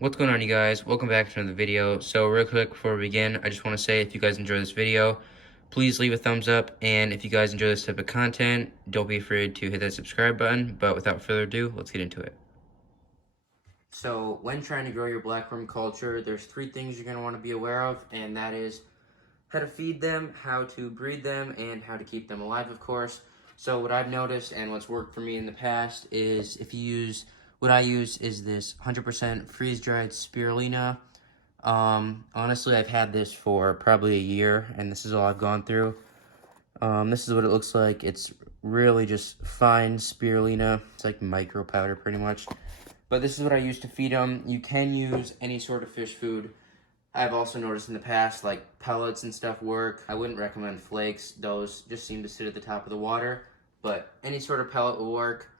What's going on, you guys? Welcome back to another video. So real quick before we begin, I just want to say if you guys enjoy this video, please leave a thumbs up, and if you guys enjoy this type of content, don't be afraid to hit that subscribe button. But without further ado, let's get into it. So when trying to grow your black worm culture, there's three things you're going to want to be aware of, and that is how to feed them, how to breed them, and how to keep them alive, of course. So what I've noticed and what's worked for me in the past is if you use, what I use is this 100% freeze-dried spirulina. Honestly, I've had this for probably a year, and this is all I've gone through. This is what it looks like. It's really just fine spirulina. It's like micro powder pretty much. But this is what I use to feed them. You can use any sort of fish food. I've also noticed in the past, like pellets and stuff work. I wouldn't recommend flakes. Those just seem to sit at the top of the water. But any sort of pellet will work.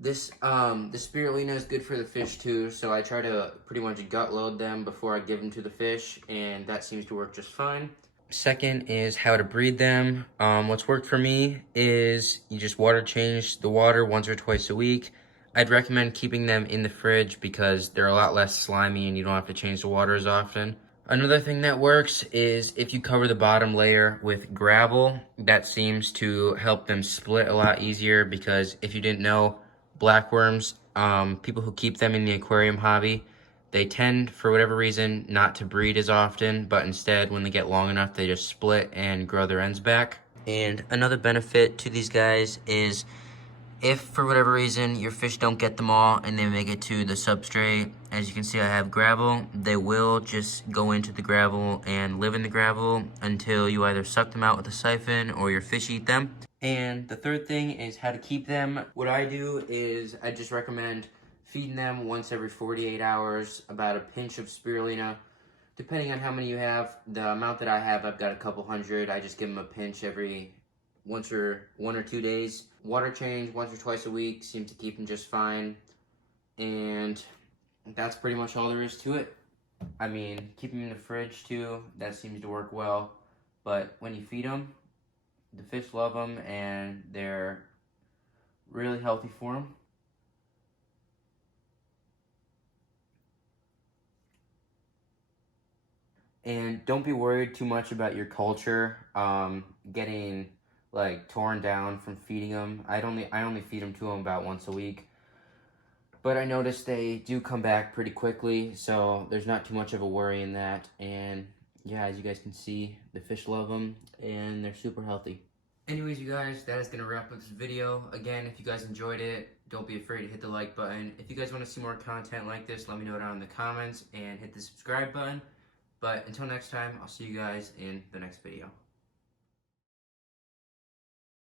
The spirulina is good for the fish too, so I try to pretty much gut load them before I give them to the fish, and that seems to work just fine. Second is how to breed them. What's worked for me is you just water change the water once or twice a week. I'd recommend keeping them in the fridge because they're a lot less slimy and you don't have to change the water as often. Another thing that works is if you cover the bottom layer with gravel, that seems to help them split a lot easier because if you didn't know, blackworms, people who keep them in the aquarium hobby, they tend, for whatever reason, not to breed as often, but instead, when they get long enough, they just split and grow their ends back. And another benefit to these guys is if, for whatever reason, your fish don't get them all and they make it to the substrate, as you can see I have gravel, they will just go into the gravel and live in the gravel until you either suck them out with a siphon or your fish eat them. And the third thing is how to keep them. What I do is I just recommend feeding them once every 48 hours, about a pinch of spirulina. Depending on how many you have, the amount that I have, I've got a couple hundred. I just give them a pinch every one or 2 days. Water change once or twice a week seems to keep them just fine. And that's pretty much all there is to it. I mean, keep them in the fridge too, that seems to work well. But when you feed them, the fish love them and they're really healthy for them. And don't be worried too much about your culture getting like torn down from feeding them. I only feed them to them about once a week. But I noticed they do come back pretty quickly, so there's not too much of a worry in that. And yeah, as you guys can see, the fish love them and they're super healthy. Anyways, you guys, that is going to wrap up this video. Again, if you guys enjoyed it, don't be afraid to hit the like button. If you guys want to see more content like this, let me know down in the comments and hit the subscribe button. But until next time, I'll see you guys in the next video.